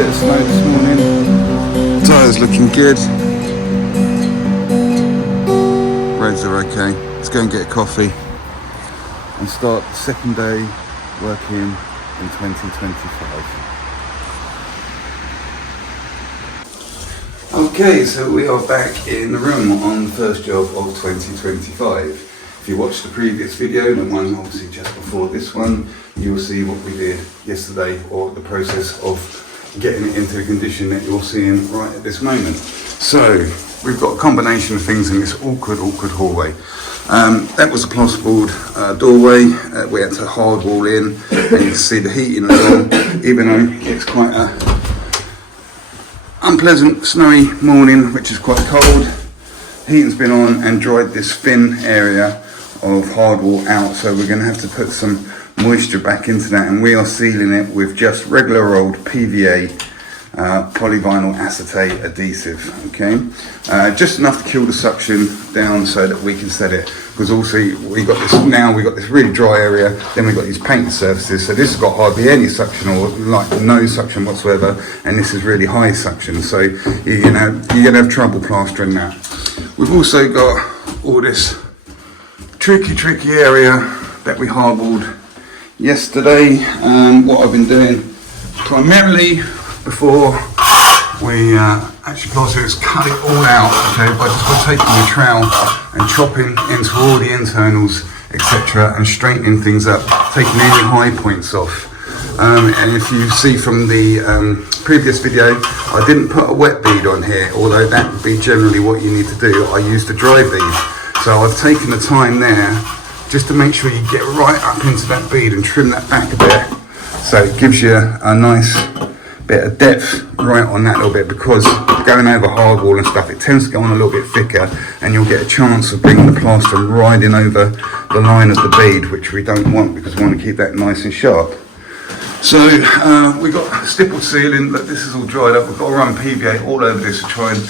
bit of snow this morning. Tyres looking good. Roads are okay. Let's go and get a coffee and start the second day working in 2025. Okay, so we are back in the room on the first job of 2025. If you watched the previous video, the one obviously just before this one, you will see what we did yesterday, or the process of getting it into the condition that you're seeing right at this moment. So we've got a combination of things in this awkward hallway. That was a plasterboard doorway. We had to hard wall in, and you can see the heating as well, even though it's quite a unpleasant snowy morning, which is quite cold. Heating's been on and dried this thin area of hardwall out, so we're going to have to put some moisture back into that, and we are sealing it with just regular old PVA polyvinyl acetate adhesive. Okay, just enough to kill the suction down so that we can set it, because also we got this really dry area, then we've got these painted surfaces, so this has got hardly any suction or like no suction whatsoever, and this is really high suction, so you're gonna have trouble plastering that. We've also got all this tricky area that we hardwalled yesterday. What I've been doing primarily before we actually plaster is cut it all out, okay, by taking the trowel and chopping into all the internals, etc., and straightening things up, taking any high points off. And if you see from the previous video, I didn't put a wet bead on here, although that would be generally what you need to do. I used a dry bead. So I've taken the time there just to make sure you get right up into that bead and trim that back a bit, so it gives you a nice bit of depth right on that little bit, because going over hardwall and stuff, it tends to go on a little bit thicker, and you'll get a chance of bringing the plaster and riding over the line of the bead, which we don't want, because we want to keep that nice and sharp. So we've got stippled sealing, but this is all dried up. We've got to run PVA all over this to try and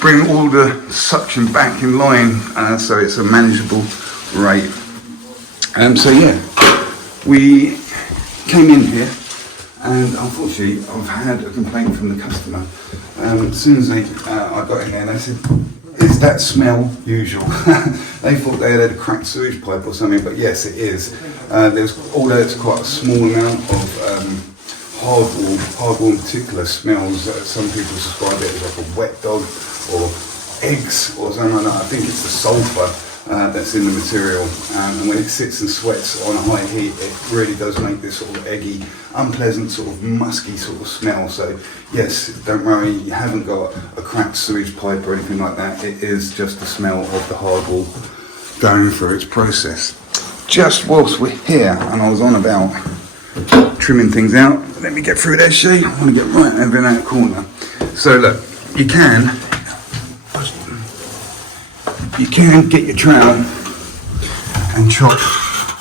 bring all the suction back in line, so it's a manageable rate. So yeah, we came in here, and unfortunately I've had a complaint from the customer. As soon as I got in here, they said, "Is that smell usual?" They thought they had a cracked sewage pipe or something, but yes, it is. Although it's quite a small amount of hardwall in particular smells. Some people describe it as like a wet dog or eggs or something like that. I think it's the sulphur that's in the material, and when it sits and sweats on a high heat, it really does make this sort of eggy, unpleasant, sort of musky sort of smell. So yes, don't worry, you haven't got a cracked sewage pipe or anything like that. It is just the smell of the hardwall going through its process. Just whilst we're here, and I was on about trimming things out, let me get through there, Shay. I want to get right over in that corner. So look, you can get your trowel and chop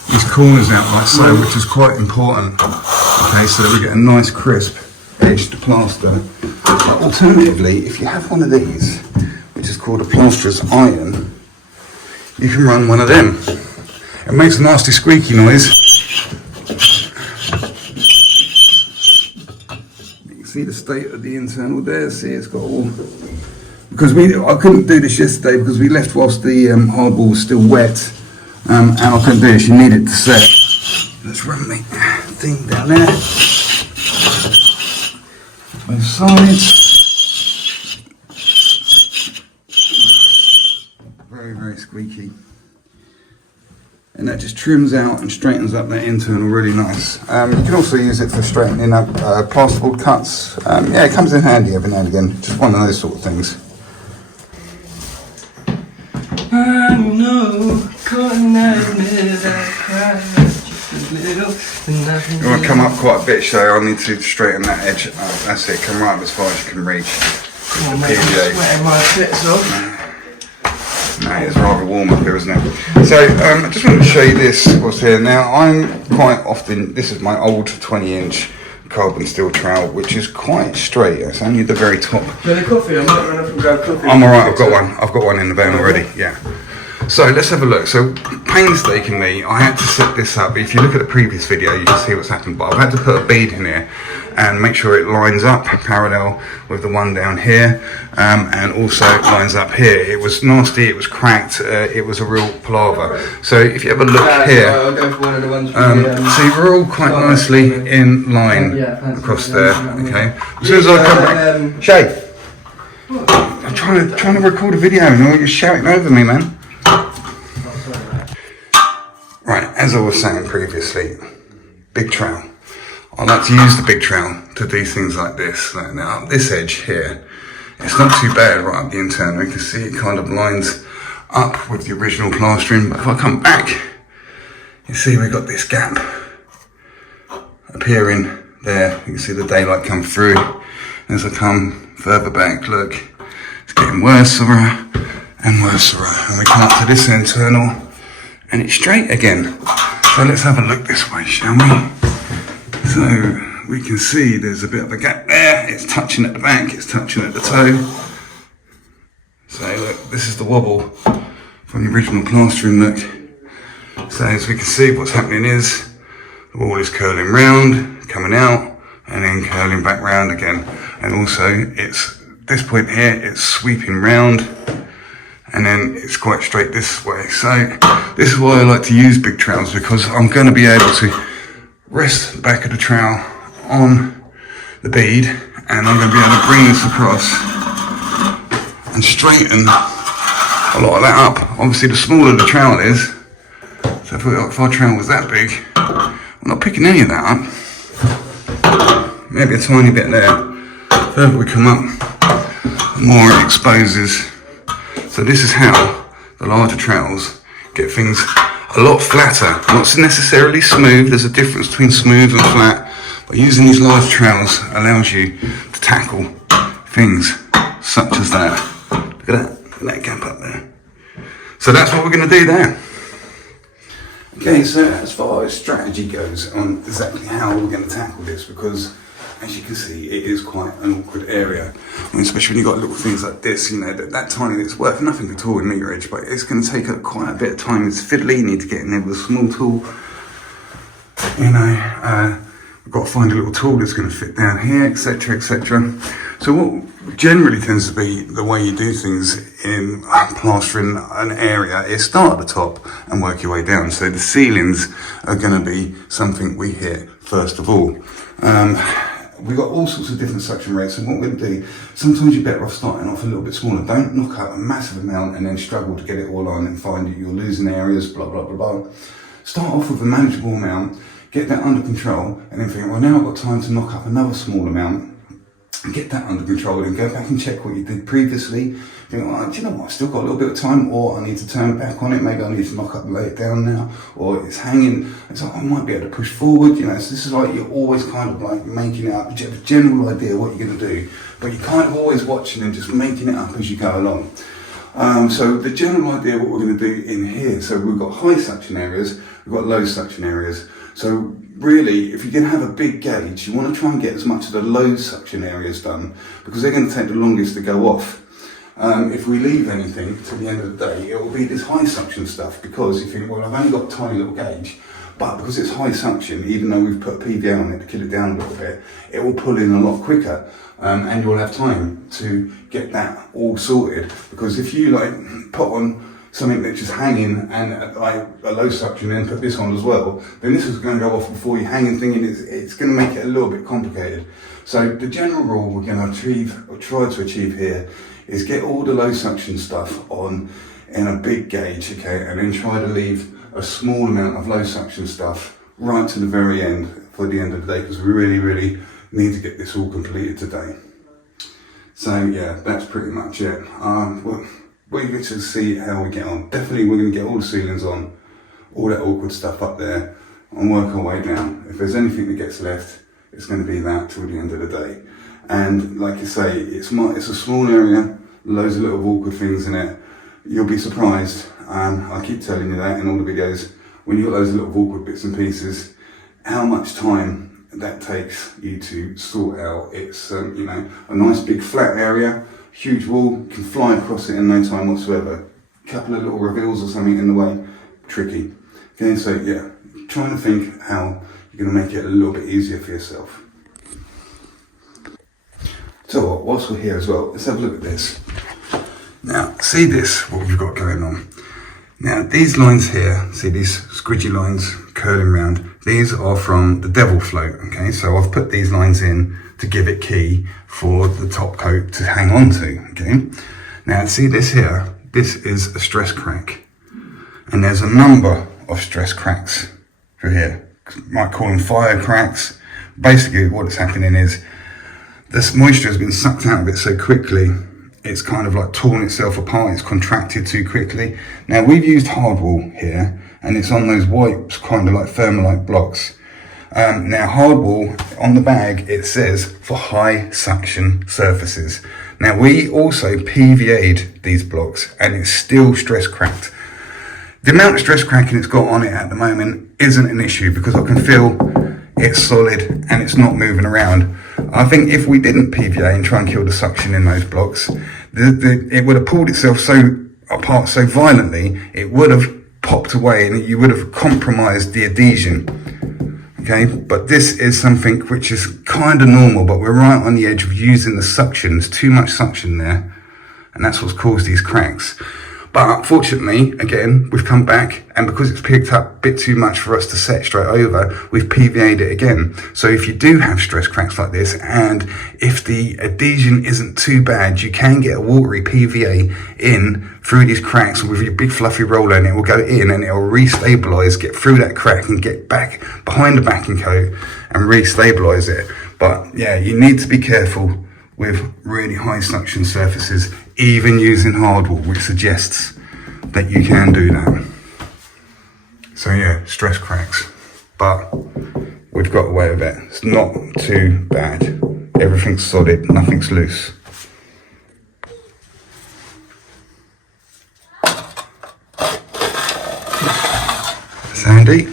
these corners out like so, which is quite important, okay, so that we get a nice crisp edge to plaster. Alternatively, if you have one of these, which is called a plasterer's iron, you can run one of them. It makes a nasty squeaky noise. You can see the state of the internal there. See, it's got all... Because I couldn't do this yesterday because we left whilst the hardwall was still wet, and I couldn't do this. You need it to set. Let's run my thing down there. Both sides. Very squeaky. And that just trims out and straightens up that internal really nice. You can also use it for straightening up plasterboard cuts. Yeah, it comes in handy every now and again. Just one of those sort of things. I know, you want to come up quite a bit, Shay. I need to straighten that edge up. That's it, come right up as far as you can reach. Come on, mate, I'm sweating my tits off. No, it's rather warm up here, isn't it? So, I just want to show you this, what's here. Now, I'm quite often, this is my old 20-inch carbon steel trowel, which is quite straight. It's only the very top. Do you want a coffee? I might run up and grab coffee. I'm alright, I've got one in the van already, yeah. So let's have a look. So painstakingly, I had to set this up. If you look at the previous video, you can see what's happened. But I've had to put a bead in here and make sure it lines up parallel with the one down here, and also lines up here. It was nasty, it was cracked, it was a real palaver. So if you have a look here, I'll go for one of the ones see we're all quite nicely in line across there. Okay. As soon as I come back, Shay, I'm trying to record a video and you're shouting over me, man. Right, as I was saying previously, big trowel. I like to use the big trowel to do things like this. Now up this edge here, it's not too bad right up the internal. You can see it kind of lines up with the original plastering. But if I come back, you see we've got this gap appearing there. You can see the daylight come through. As I come further back, look, it's getting worse and worse. And we come up to this internal and it's straight again. So let's have a look this way, shall we? So we can see there's a bit of a gap there. It's touching at the back, it's touching at the toe. So look, this is the wobble from the original plastering look. So as we can see, what's happening is the wall is curling round, coming out, and then curling back round again. And also it's, this point here, it's sweeping round, and then it's quite straight this way. So this is why I like to use big trowels, because I'm going to be able to rest the back of the trowel on the bead, and I'm going to be able to bring this across and straighten a lot of that up. Obviously the smaller the trowel is, so if our trowel was that big, I'm not picking any of that up. Maybe a tiny bit there. The further we come up, the more it exposes. So this is how the larger trowels get things a lot flatter, not necessarily smooth. There's a difference between smooth and flat, but using these large trowels allows you to tackle things such as that. Look at that gap up there. So that's what we're going to do there. Okay, so as far as strategy goes on exactly how we're going to tackle this, because as you can see, it is quite an awkward area. I mean, especially when you've got little things like this, you know, that tiny, it's worth nothing at all in meter edge, but it's going to take quite a bit of time. It's fiddly, you need to get in there with a small tool. You know, we've got to find a little tool that's going to fit down here, etc., etc. So what generally tends to be the way you do things in plastering an area is start at the top and work your way down. So the ceilings are going to be something we hit first of all. We've got all sorts of different suction rates, and what we're going to do, sometimes you're better off starting off a little bit smaller. Don't knock out a massive amount and then struggle to get it all on and find that you're losing areas, blah, blah, blah, blah. Start off with a manageable amount, get that under control, and then think, well, now I've got time to knock up another small amount, get that under control, and go back and check what you did previously. Think, oh, do you know what, I've still got a little bit of time, or I need to turn back on it, maybe I need to knock up and lay it down now, or it's hanging, it's like, I might be able to push forward, you know. So this is like, you're always kind of like making it up, you have a general idea what you're going to do, but you're kind of always watching and just making it up as you go along. So the general idea what we're going to do in here, so we've got high suction areas, we've got low suction areas. So really, if you're going to have a big gauge, you want to try and get as much of the low suction areas done, because they're going to take the longest to go off. If we leave anything to the end of the day, it will be this high suction stuff, because you think, well, I've only got a tiny little gauge, but because it's high suction, even though we've put a PVA on it to kill it down a little bit, it will pull in a lot quicker, and you'll have time to get that all sorted. Because if you like put on something that's just hanging and like a low suction and put this on as well, then this is going to go off before you hang and thinking it's going to make it a little bit complicated. So the general rule we're going to achieve, or try to achieve here, is get all the low suction stuff on in a big gauge, okay, and then try to leave a small amount of low suction stuff right to the very end for the end of the day, because we really, really need to get this all completed today. So yeah, that's pretty much it. We're going to see how we get on. Definitely we're going to get all the ceilings on, all that awkward stuff up there, and work our way down. If there's anything that gets left, it's going to be that till the end of the day. And like you say, it's a small area, loads of little awkward things in it. You'll be surprised, I keep telling you that in all the videos, when you've got loads of little awkward bits and pieces, how much time that takes you to sort out. It's you know, a nice big flat area, huge wall, can fly across it in no time whatsoever. couple of little reveals or something in the way, tricky. Okay, so yeah, trying to think how you're going to make it a little bit easier for yourself. So what, whilst we're here as well, let's have a look at this. Now, see this, what we've got going on. Now, these lines here, see these squidgy lines curling round, these are from the devil float, okay? So I've put these lines in to give it key for the top coat to hang on to, okay? Now, see this here? This is a stress crack. And there's a number of stress cracks through here. You might call them fire cracks. Basically, what's happening is this moisture has been sucked out of it so quickly, it's kind of like torn itself apart, it's contracted too quickly. Now we've used hardwool here, and it's on those white, kind of like thermalite blocks. Now hardwool, on the bag, it says for high suction surfaces. Now we also PVA'd these blocks, and it's still stress cracked. The amount of stress cracking it's got on it at the moment isn't an issue, because I can feel it's solid and it's not moving around. I think if we didn't PVA and try and kill the suction in those blocks, it would have pulled itself so apart so violently, it would have popped away and you would have compromised the adhesion. Okay, but this is something which is kind of normal, but we're right on the edge of using the suction. There's too much suction there, and that's what's caused these cracks. But fortunately, again, we've come back, and because it's picked up a bit too much for us to set straight over, we've PVA'd it again. So if you do have stress cracks like this, and if the adhesion isn't too bad, you can get a watery PVA in through these cracks with your big fluffy roller, and it will go in and it will re-stabilize, get through that crack and get back behind the backing coat and re-stabilize it. But yeah, you need to be careful with really high suction surfaces, even using hardwool, which suggests that you can do that. So yeah, stress cracks, but we've got away with it. It's not too bad. Everything's solid, nothing's loose. Sandy?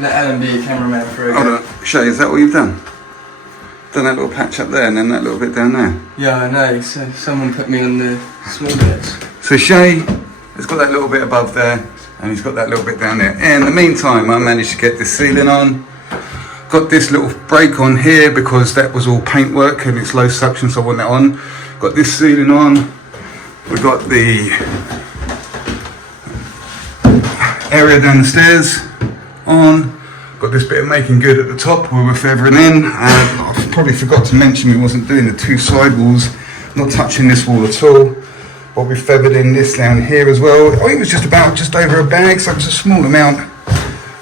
Let Alan be a cameraman for a Hold on, Shay, is that what you've done? Done that little patch up there and then that little bit down there? Yeah, I know, so someone put me on the small bits. So Shay has got that little bit above there and he's got that little bit down there. In the meantime, I managed to get this ceiling on. Got this little break on here because that was all paintwork and it's low suction, so I want that on. Got this ceiling on. We've got the area down the stairs on. Got this bit of making good at the top where we're feathering in. I probably forgot to mention we wasn't doing the two side walls, not touching this wall at all. But we feathered in this down here as well. I think it was just over a bag, so it was a small amount.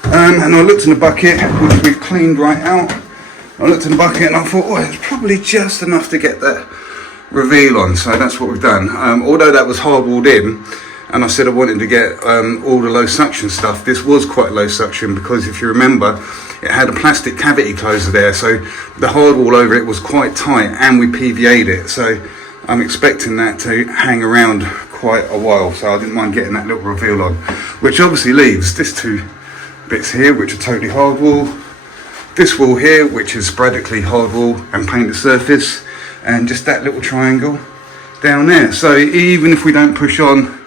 And I looked in the bucket, which we've cleaned right out. I looked in the bucket and I thought, oh, it's probably just enough to get that reveal on. So that's what we've done. Although that was hard-walled in, and I said I wanted to get all the low suction stuff, this was quite low suction because if you remember, it had a plastic cavity closer there, so the hard wall over it was quite tight, and we PVA'd it, so I'm expecting that to hang around quite a while, so I didn't mind getting that little reveal on, which obviously leaves this two bits here which are totally hard wall, this wall here which is sporadically hard wall and painted surface, and just that little triangle down there. So even if we don't push on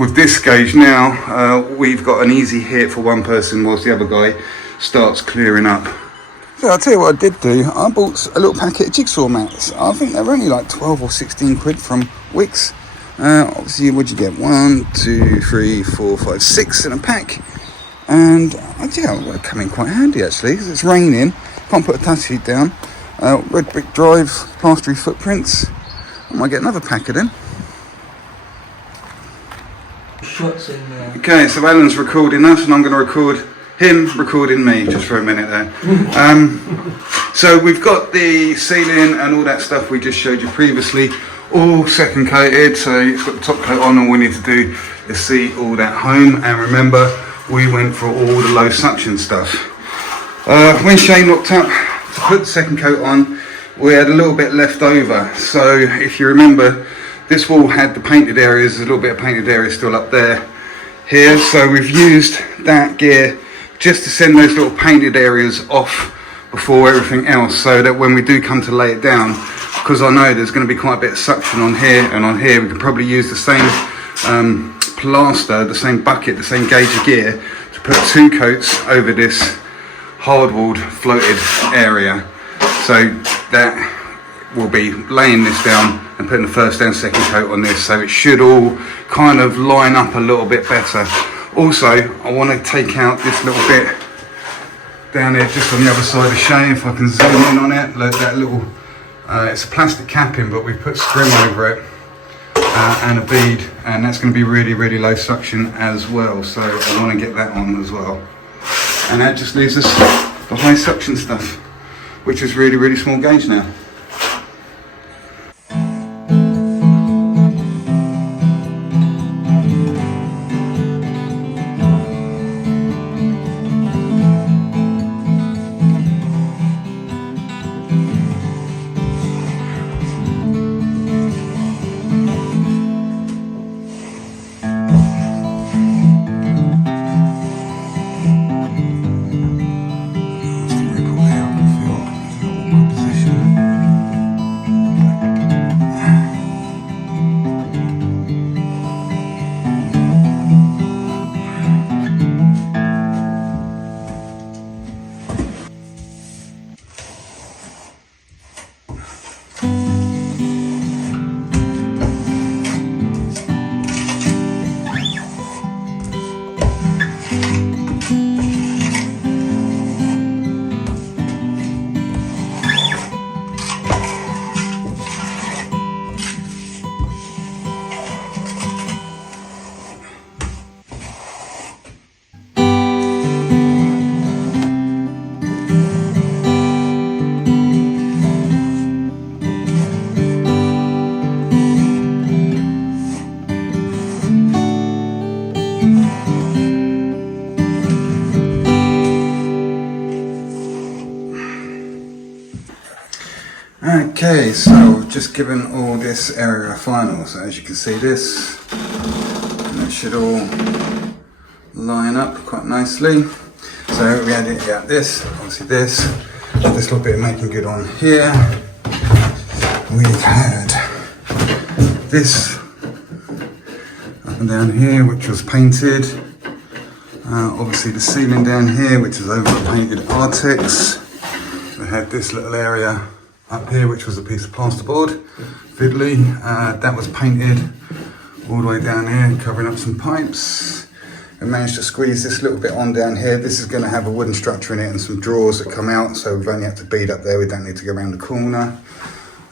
with this gauge now, we've got an easy hit for one person whilst the other guy starts clearing up. So I'll tell you what I did do. I bought a little packet of jigsaw mats. I think they're only like 12 or 16 quid from Wix. Obviously, what'd you get? 1, 2, 3, 4, 5, 6 in a pack. And yeah, they're coming quite handy actually, because it's raining. Can't put a touch heat down. Red brick drive, plastery footprints. I might get another pack of them. Shots in there. Okay, so Alan's recording us and I'm going to record him recording me just for a minute there. So we've got the ceiling and all that stuff we just showed you previously all second coated, so it's got the top coat on. All we need to do is see all that home, and remember we went for all the low suction stuff. When Shane looked up to put the second coat on, we had a little bit left over, so if you remember, this wall had the painted areas, there's a little bit of painted area still up there, here, so we've used that gear just to send those little painted areas off before everything else, so that when we do come to lay it down, because I know there's going to be quite a bit of suction on here and on here, we can probably use the same plaster, the same bucket, the same gauge of gear to put 2 coats over this hardwood floated area. So that will be laying this down and putting the first and second coat on this, so it should all kind of line up a little bit better. Also, I want to take out this little bit down there just on the other side of Shay, if I can zoom in on it. Look, that little, it's a plastic capping, but we've put string over it and a bead, and that's going to be really, really low suction as well, so I want to get that on as well. And that just leaves us the high suction stuff, which is really, really small gauge now. Okay, so just given all this area a final, so as you can see this, and it should all line up quite nicely. So we had it, yeah, this, obviously this little bit of making good on here. We've had this up and down here, which was painted. Obviously the ceiling down here, which is over painted Artex. We had this little area up here, which was a piece of plasterboard, fiddly. That was painted all the way down here, covering up some pipes. I managed to squeeze this little bit on down here. This is going to have a wooden structure in it and some drawers that come out, so we've only had to bead up there. We don't need to go around the corner.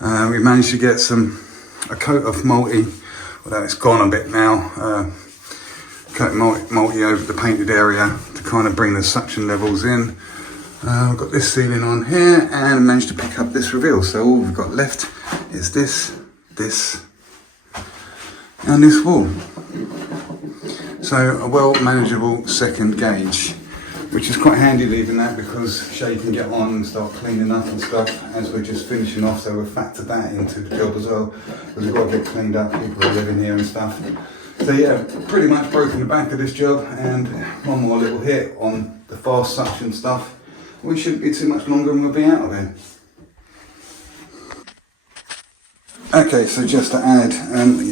We managed to get a coat of multi, although it's gone a bit now. Coat multi over the painted area to kind of bring the suction levels in. I've got this ceiling on here and managed to pick up this reveal. So all we've got left is this, and this wall. So a well manageable second gauge, which is quite handy leaving that, because Shay can get on and start cleaning up and stuff as we're just finishing off. So we've factored that into the job as well, because we've got to get cleaned up, people are living here and stuff. So yeah, pretty much broken the back of this job, and one more little hit on the fast suction stuff. We shouldn't be too much longer and we'll be out of here. Okay, so just to add,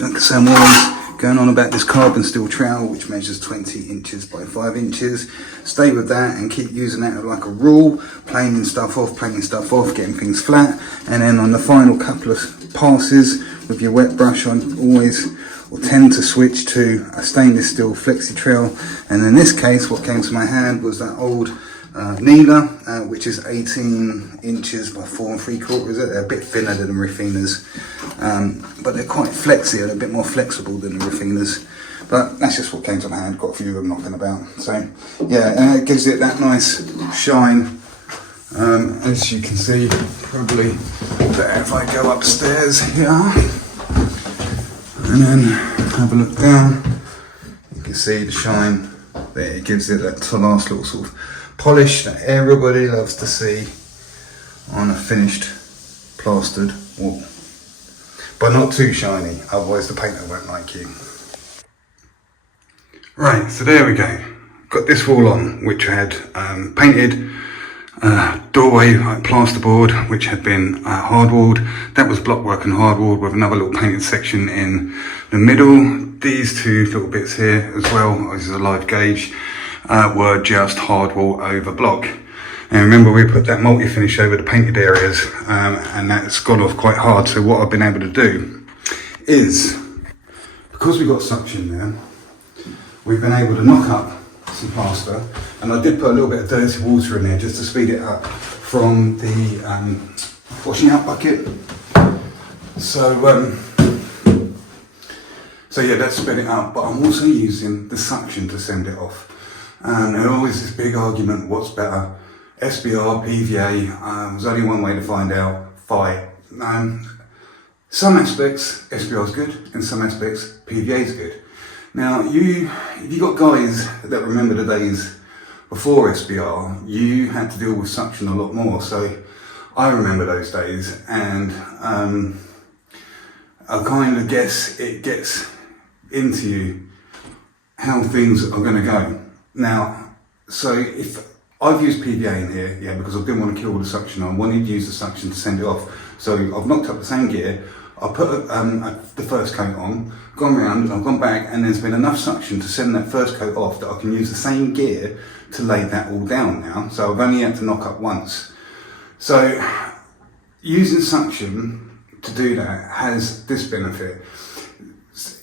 like I say, I'm always going on about this carbon steel trowel, which measures 20 inches by 5 inches. Stay with that and keep using that like a rule, planing stuff off, getting things flat. And then on the final couple of passes with your wet brush, I always will tend to switch to a stainless steel flexi trowel. And in this case, what came to my hand was that old Needler, which is 18 inches by 4 3/4. They're a bit thinner than the Raffiners, but they're quite flexy and a bit more flexible than the Raffiners. But that's just what came to my hand. Got a few of them knocking about. So yeah, it gives it that nice shine. As you can see, probably there if I go upstairs here and then have a look down, you can see the shine there. It gives it that last little sort of polish that everybody loves to see on a finished plastered wall, but not too shiny, otherwise the painter won't like you. Right, so there we go. Got this wall on, which I had painted doorway plasterboard, which had been hardwalled. That was blockwork and hardwalled with another little painted section in the middle. These two little bits here as well, this is a live gauge, were just hardwall over block. And remember, we put that multi-finish over the painted areas, and that's gone off quite hard. So what I've been able to do is, because we've got suction there, we've been able to knock up some plaster, and I did put a little bit of dirty water in there just to speed it up from the washing out bucket. So yeah, that's sped it up, but I'm also using the suction to send it off. And there's always this big argument, what's better, SBR, PVA? There's only one way to find out, fight. Some aspects, SBR is good, in some aspects, PVA is good. Now, if you got guys that remember the days before SBR, you had to deal with suction a lot more. So I remember those days, and I kind of guess it gets into you how things are going to go. Now, so if I've used PVA in here, yeah, because I didn't want to kill all the suction. I wanted to use the suction to send it off. So I've knocked up the same gear. I put the first coat on, gone round, I've gone back, and there's been enough suction to send that first coat off that I can use the same gear to lay that all down now. So I've only had to knock up once. So using suction to do that has this benefit.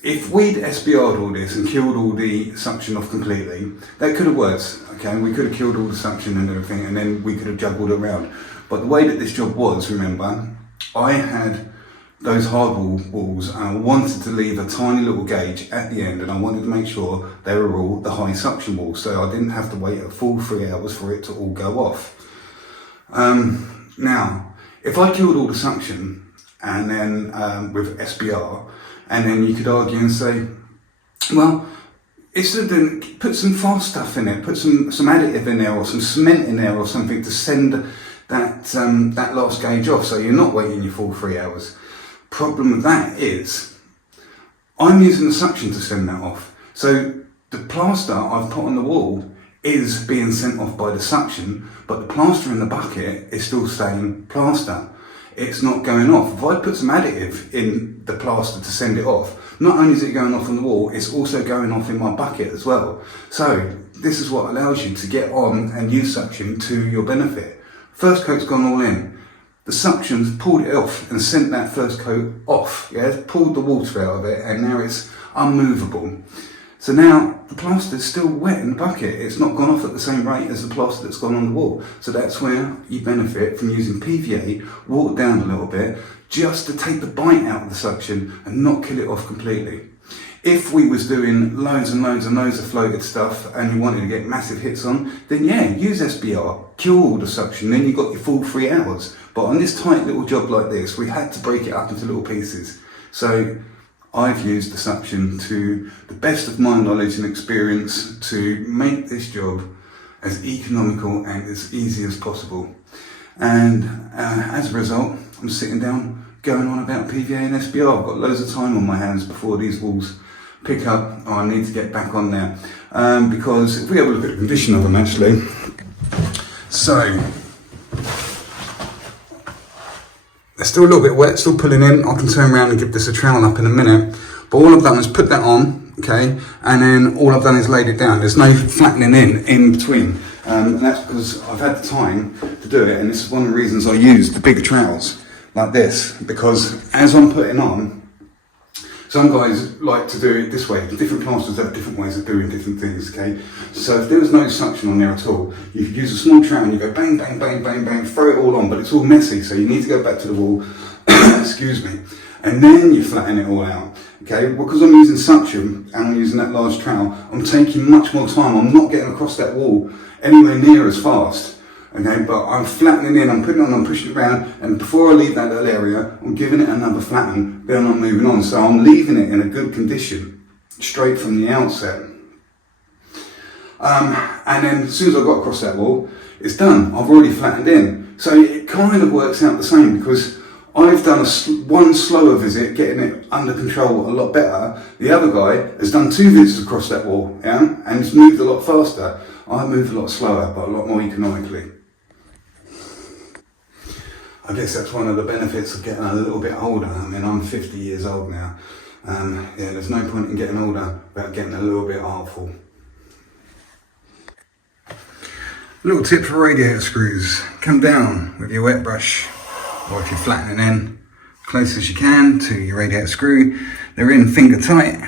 If we'd SBR'd all this and killed all the suction off completely, that could have worked, okay? We could have killed all the suction and everything, and then we could have juggled around. But the way that this job was, remember, I had those hardwall walls, and I wanted to leave a tiny little gauge at the end, and I wanted to make sure they were all the high suction walls, so I didn't have to wait a full 3 hours for it to all go off. Now, if I killed all the suction, and then with SBR, and then you could argue and say, well, instead then put some fast stuff in it, put some additive in there, or some cement in there, or something to send that last gauge off, so you're not waiting your full 3 hours. Problem with that is, I'm using the suction to send that off. So the plaster I've put on the wall is being sent off by the suction, but the plaster in the bucket is still staying plaster. It's not going off. If I put some additive in the plaster to send it off, not only is it going off on the wall, it's also going off in my bucket as well. So this is what allows you to get on and use suction to your benefit. First coat's gone all in. The suction's pulled it off and sent that first coat off. Yeah, it's pulled the water out of it, and now it's unmovable. So now the plaster's still wet in the bucket. It's not gone off at the same rate as the plaster that's gone on the wall. So that's where you benefit from using PVA, watered down a little bit, just to take the bite out of the suction and not kill it off completely. If we was doing loads and loads and loads of floated stuff and you wanted to get massive hits on, then yeah, use SBR, kill all the suction, then you got your full 3 hours. But on this tight little job like this, we had to break it up into little pieces. So I've used the suction to the best of my knowledge and experience to make this job as economical and as easy as possible. And as a result, I'm sitting down going on about PVA and SBR. I've got loads of time on my hands before these walls pick up. Oh, I need to get back on there. Because if we have a look at the condition of them actually, so they're still a little bit wet, still pulling in. I can turn around and give this a trowel up in a minute. But all I've done is put that on, okay, and then all I've done is laid it down. There's no flattening in between. And that's because I've had the time to do it, and this is one of the reasons I use the bigger trowels like this, because as I'm putting on, some guys like to do it this way. Different plasters have different ways of doing different things, okay? So if there was no suction on there at all, you could use a small trowel and you go bang, bang, bang, bang, bang, throw it all on, but it's all messy, so you need to go back to the wall, excuse me, and then you flatten it all out, okay? Because I'm using suction and I'm using that large trowel, I'm taking much more time. I'm not getting across that wall anywhere near as fast. Okay, but I'm flattening in, I'm putting it on, I'm pushing it around, and before I leave that little area, I'm giving it another flatten, then I'm moving on. So I'm leaving it in a good condition, straight from the outset. And then as soon as I got across that wall, it's done. I've already flattened in. So it kind of works out the same, because I've done one slower visit, getting it under control a lot better. The other guy has done 2 visits across that wall, yeah, and it's moved a lot faster. I move a lot slower, but a lot more economically. I guess that's one of the benefits of getting a little bit older. I mean, I'm 50 years old now. Yeah, there's no point in getting older without getting a little bit artful. Little tip for radiator screws. Come down with your wet brush, or if you're flattening in, close as you can to your radiator screw. They're in finger tight.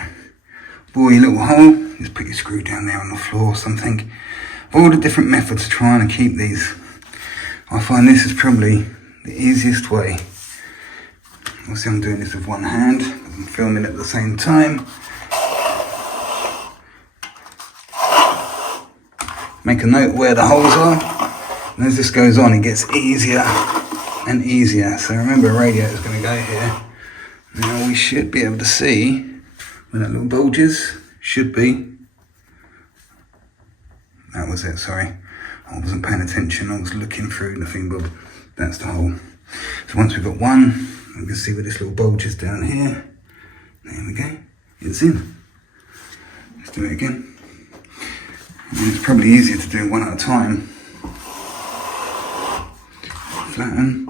Bore your little hole, just put your screw down there on the floor or something. Of all the different methods of trying to keep these, I find this is probably the easiest way. Obviously I'm doing this with one hand, I'm filming at the same time. Make a note where the holes are, and as this goes on it gets easier and easier. So remember, radiator is going to go here. Now we should be able to see where that little bulge is. Should be. That was it, sorry. I wasn't paying attention, I was looking through the thing, but that's the hole. So once we've got one, we can see where this little bulge is down here. There we go, it's in. Let's do it again. And it's probably easier to do one at a time. Flatten.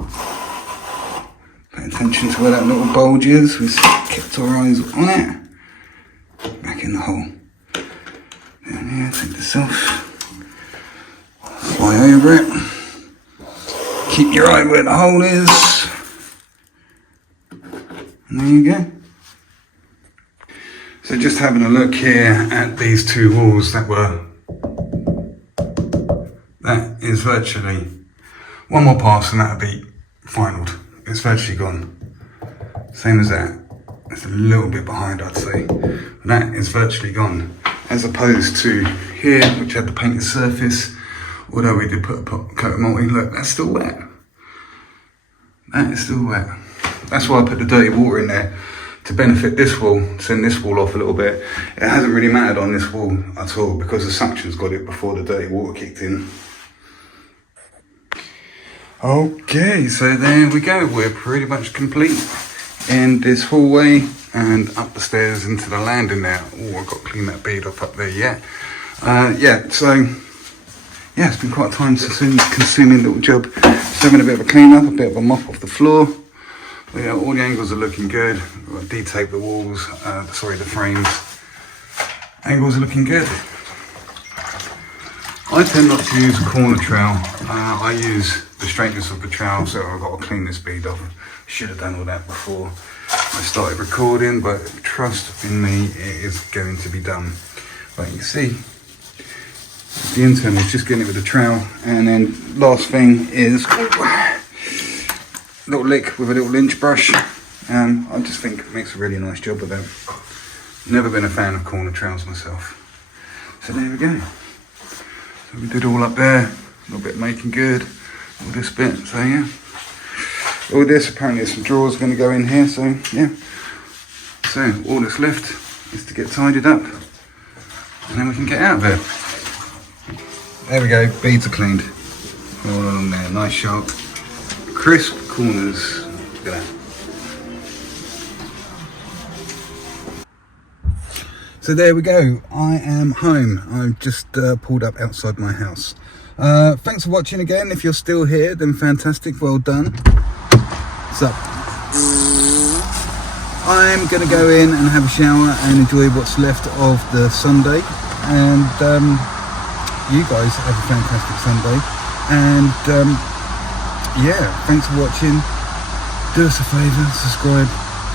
Pay attention to where that little bulge is. We've kept our eyes on it. Back in the hole. Down here, take this off. Fly over it. Keep your eye where the hole is. And there you go. So just having a look here at these two walls that is virtually one more pass and that'll be finalled. It's virtually gone. Same as that. It's a little bit behind, I'd say. But that is virtually gone. As opposed to here, which had the painted surface, although we did put a coat of multi, look, that's still wet. That is still wet. That's why I put the dirty water in there, to benefit this wall, send this wall off a little bit. It hasn't really mattered on this wall at all because the suction's got it before the dirty water kicked in. Okay, so there we go. We're pretty much complete in this hallway and up the stairs into the landing now. Oh, I've got to clean that bead off up there yet. So it's been quite a time consuming little job. Just having a bit of a clean up, a bit of a mop off the floor. But yeah, all the angles are looking good. We've got to de-tape the walls, the frames. Angles are looking good. I tend not to use a corner trowel. I use the straightness of the trowel, so I've got to clean this bead off. Should have done all that before I started recording, but trust in me, it is going to be done. But you can see, the intern is just getting it with the trowel, and then last thing is a little lick with a little inch brush. I just think it makes a really nice job of them. Never been a fan of corner trowels myself. So there we go. So we did all up there, a little bit making good, all this bit, so yeah. All this, apparently some drawers are going to go in here, so yeah. So all that's left is to get tidied up, and then we can get out of there. There we go, beads are cleaned. All along there, nice sharp, crisp corners. Look at that. So there we go, I am home. I've just pulled up outside my house. Thanks for watching again. If you're still here, then fantastic, well done. So, I'm going to go in and have a shower and enjoy what's left of the Sunday. And you guys have a fantastic Sunday. And thanks for watching. Do us a favour, subscribe.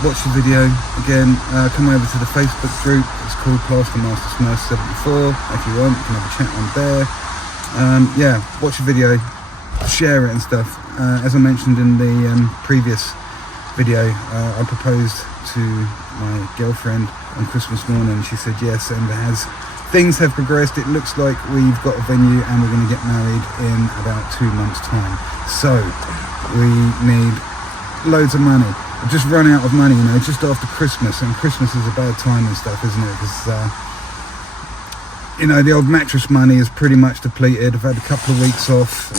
Watch the video again. Come over to the Facebook group. It's called Plaster Master Smurf 74. If you want, you can have a chat on there. Watch the video, share it and stuff. As I mentioned in the previous video, I proposed to my girlfriend on Christmas morning. She said yes, and as things have progressed, it looks like we've got a venue and we're going to get married in about 2 months' time. So we need loads of money. I've just run out of money, just after Christmas, and Christmas is a bad time and stuff, isn't it? Because the old mattress money is pretty much depleted. I've had a couple of weeks off,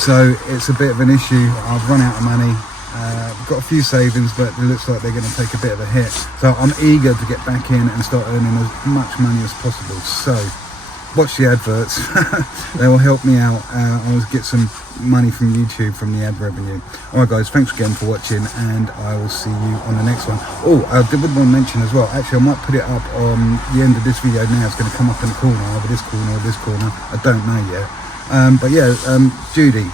so it's a bit of an issue. I've run out of money. I've got a few savings, but it looks like they're going to take a bit of a hit. So I'm eager to get back in and start earning as much money as possible. So watch the adverts. They will help me out. I'll get some money from YouTube from the ad revenue. Alright guys, thanks again for watching, and I will see you on the next one. Oh, I did want to mention as well, actually I might put it up on the end of this video now. It's going to come up in the corner, either this corner or this corner, I don't know yet. But yeah, Judy,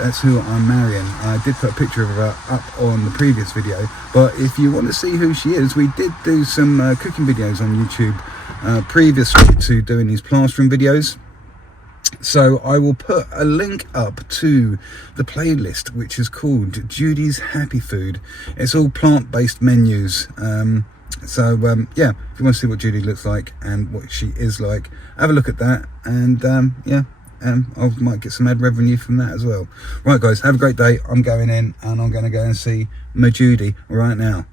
that's who I'm marrying. I did put a picture of her up on the previous video, but if you want to see who she is, we did do some cooking videos on YouTube previously to doing these plastering videos. So I will put a link up to the playlist, which is called Judy's Happy Food. It's all plant-based menus. Yeah, if you want to see what Judy looks like and what she is like, have a look at that. And I might get some ad revenue from that as well. Right guys, have a great day. I'm going in and I'm going to go and see my Judy right now.